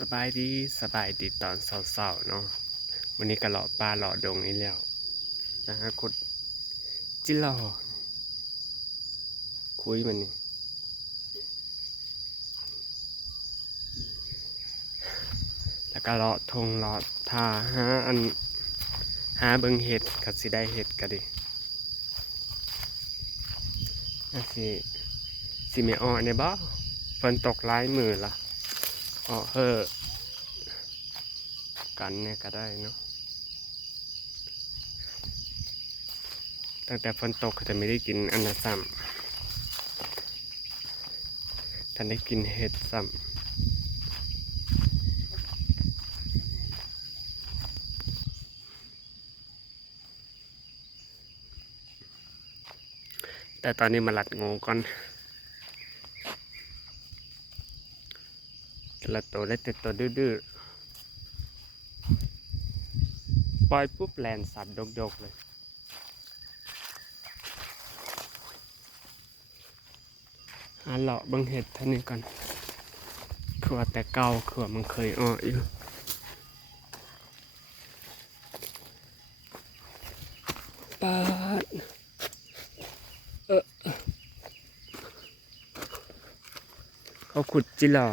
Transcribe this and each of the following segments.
สบายดีตอนเศร้าๆเนาะวันนี้ก็เลาะป่าเลาะดงนี่แล้วนะฮะคุดจิหล่อคุยมันนี่แล้วก็เลาะทงเลาะทาหาเบิ่งเห็ดกับสิได้เห็ดก็ดิน่าสิไม่อ้อเนี่ยบ่ฝนตกหลายมือละอ้อเฮ้อกันเนี่ยก็ได้เนาะตั้งแต่ฝนตกก็จะไม่ได้กินอันนั้นซ้ำท่านได้กินเห็ดซ้ำแต่ตอนนี้มาหลัดงูก่อนแต่ละตัวได้แต่ตัวดื้อๆปล่อยปุ๊บแลนสัตว์ดกๆเลยหาเลาะเบังเห็ดท่านี้ก่อนคือว่าแต่เก่าคือว่ามันเคยอ้ออยู่ปาดเขาขุดจิหล่อ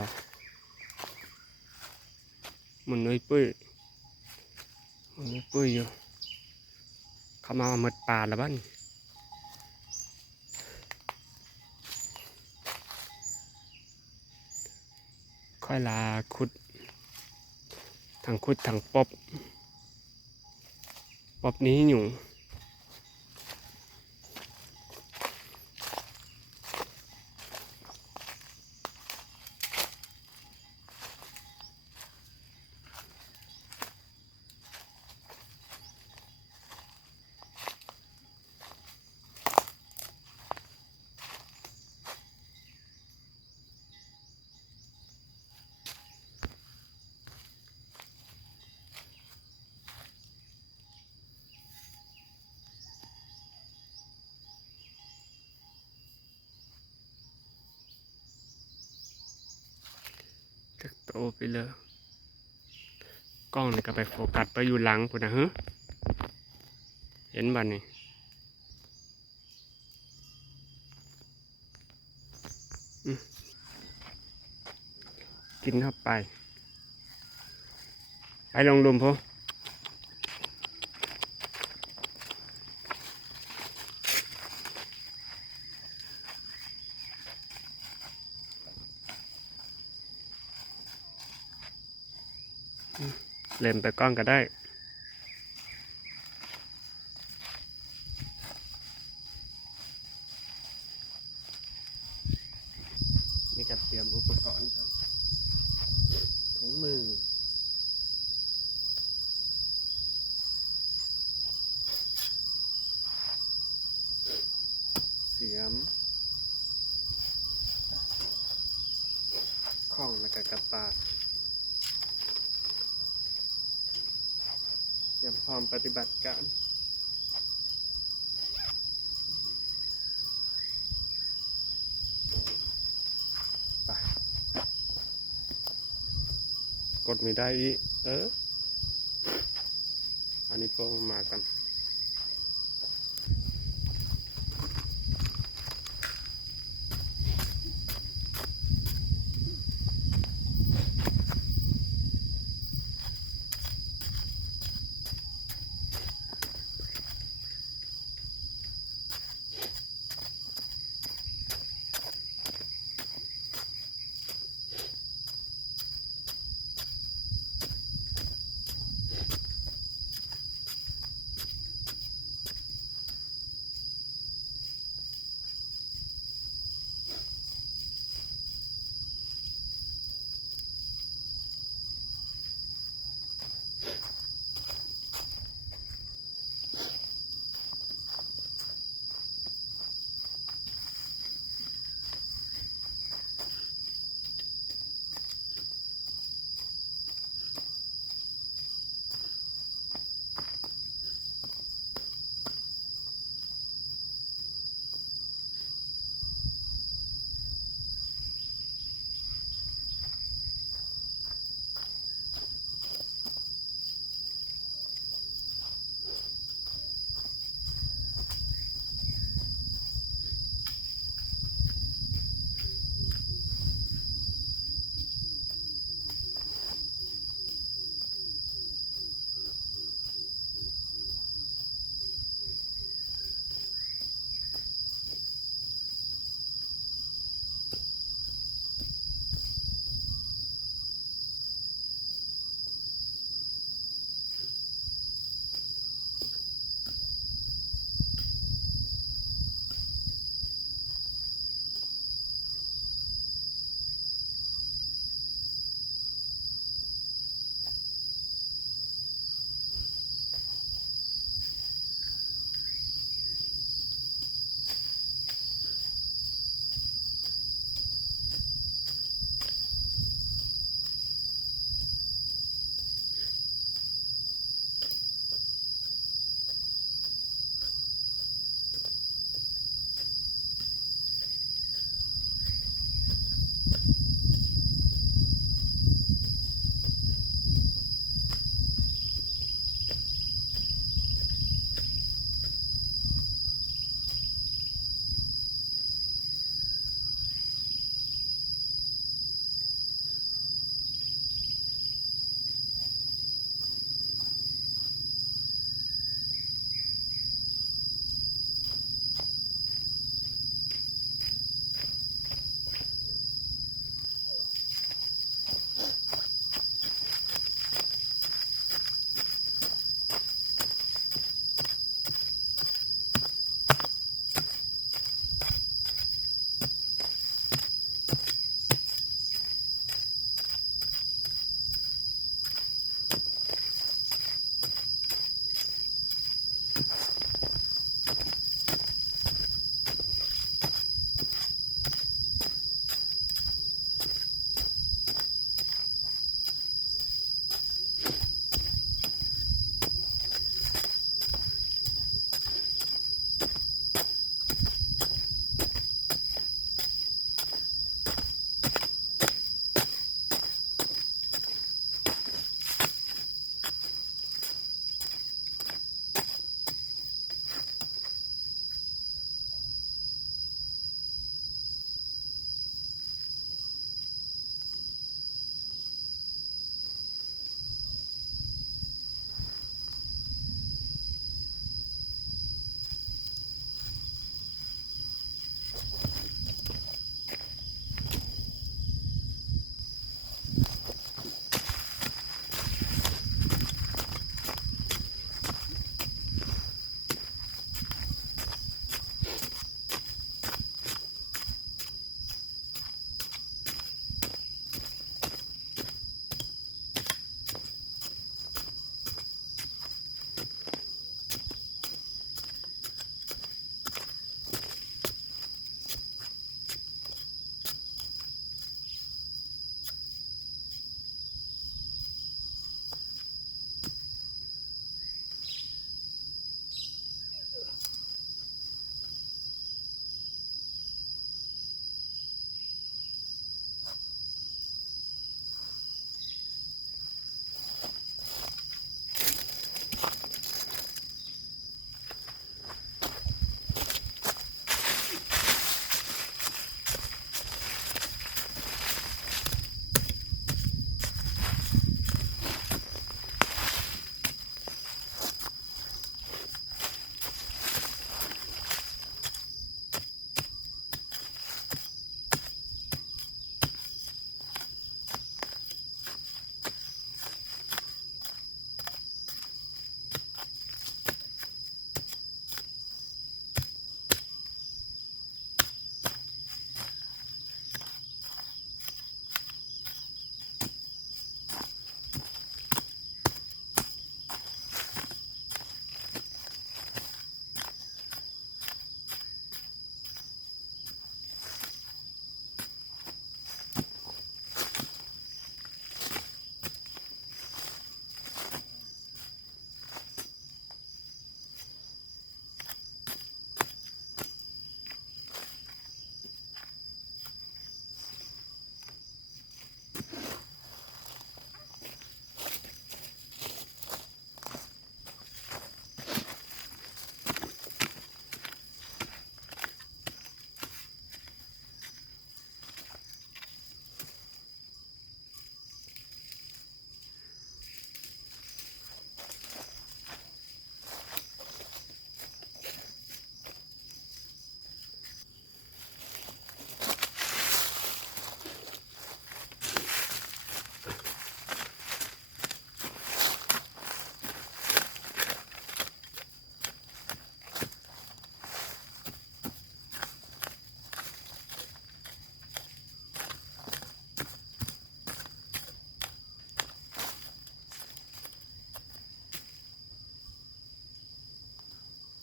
มันน้อยปุ้ยอยู่เขามาเอาหมดป่าแล้วบ้านค่อยลาขุดทางปบนี้อยู่จะโตไปเลยกล้องนี่ก็ไปโฟกัสไปอยู่หลังกูนะฮะเห็นบ้านนี่กินเข้าไปลงลุมพอเล่นไปก้อนก็ได้นี่ก็เตรียมอุปกรณ์ครับถุงมือเสียมข้องแล้วก็กระตาเตรียมพร้อมปฏิบัติการไปกดไม่ได้อีอันนี้โป้งมากัน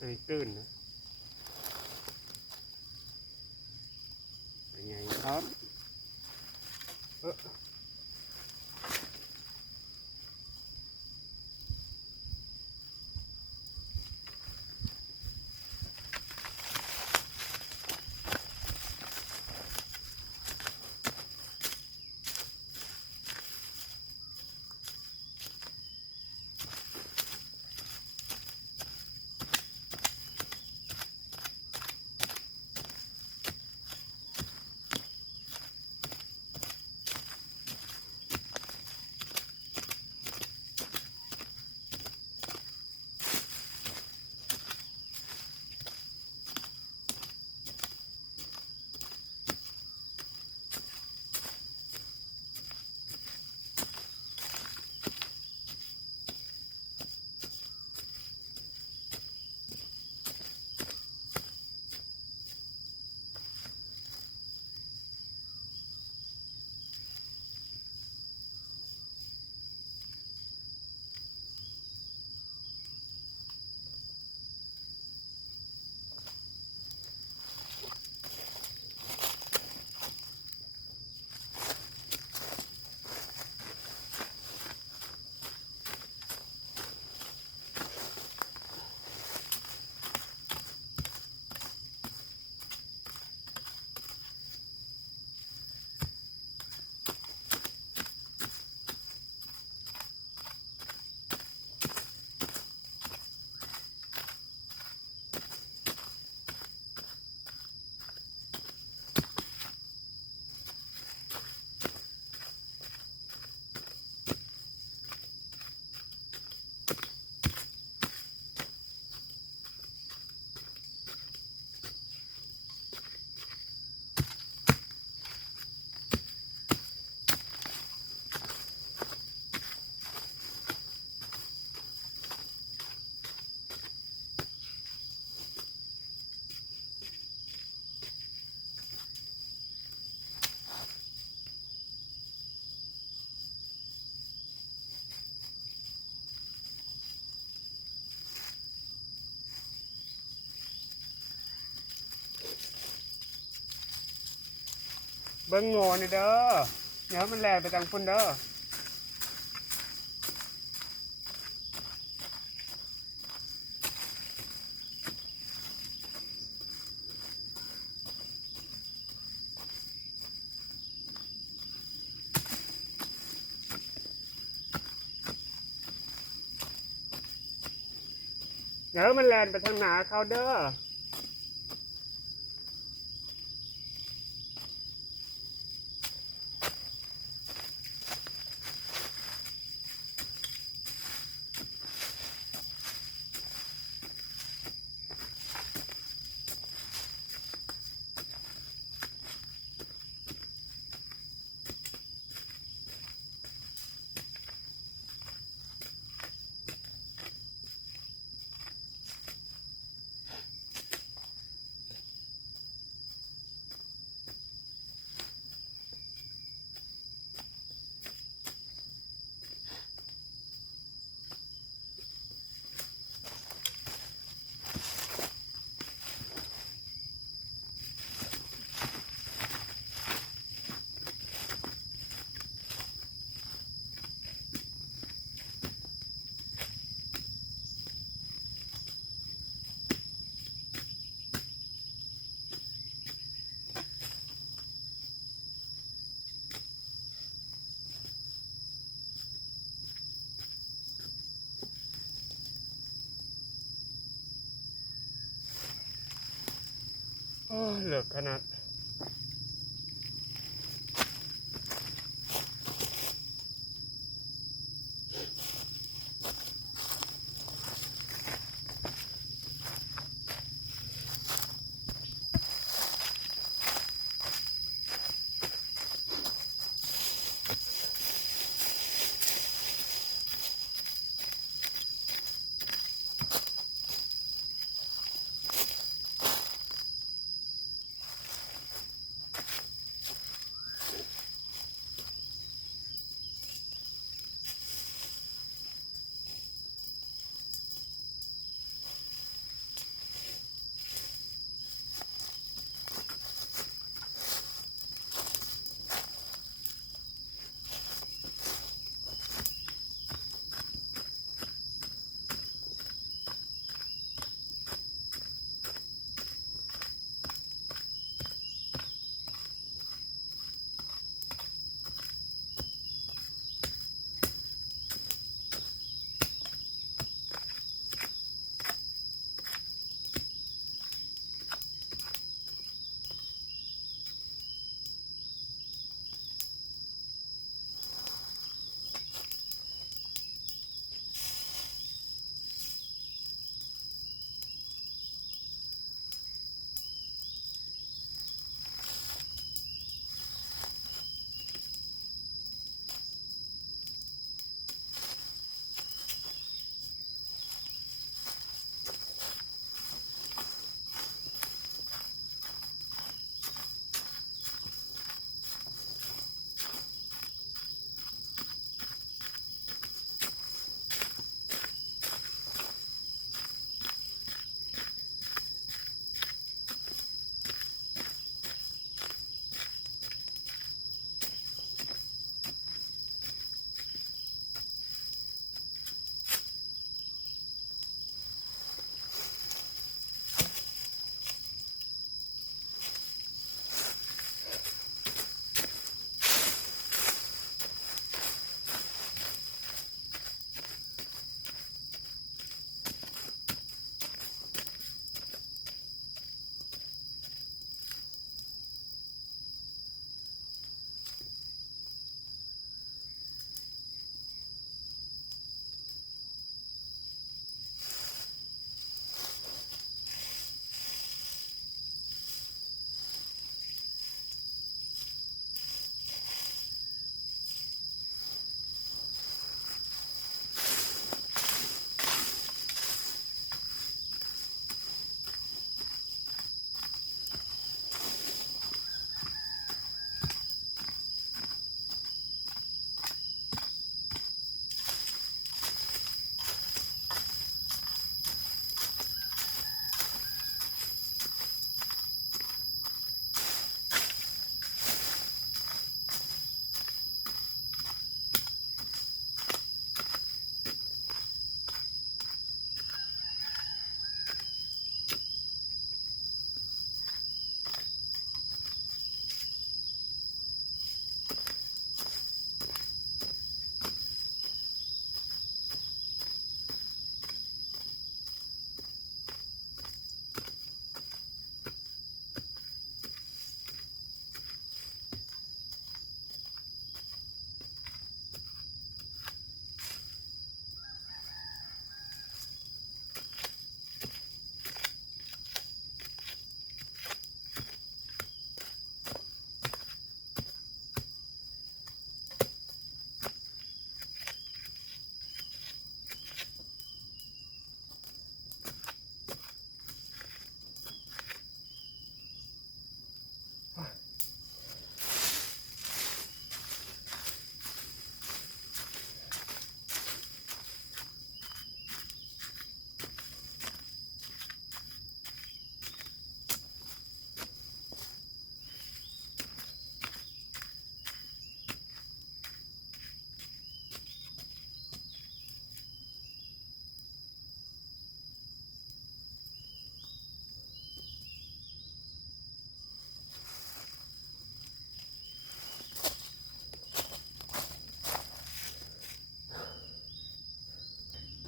ให้ตื่นนะเป็นไงครับเบิ่งโง่นี่เด้อเดี๋ยวมันแล่นไปทางพุ่นเด้อเดี๋ยวมันแล่นไปทางหน้าเขาเด้อเลิกขนาด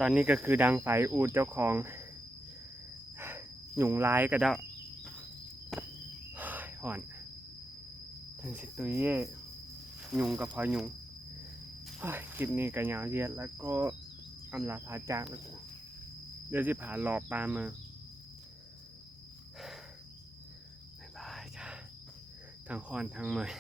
ตอนนี้ก็คือดังไฟอูดเจ้าของหยุงร้ายก็ได้ห่อนถึงสิตุยเย่ยุงกับพอยุงคลิปนี้ก็ยาวเยียดแล้วก็อำลาพาจากแล้วกันเดี๋ยวสิผาหลอบปลามาบ๊ายบายจ้าทั้งคอนทั้งเมย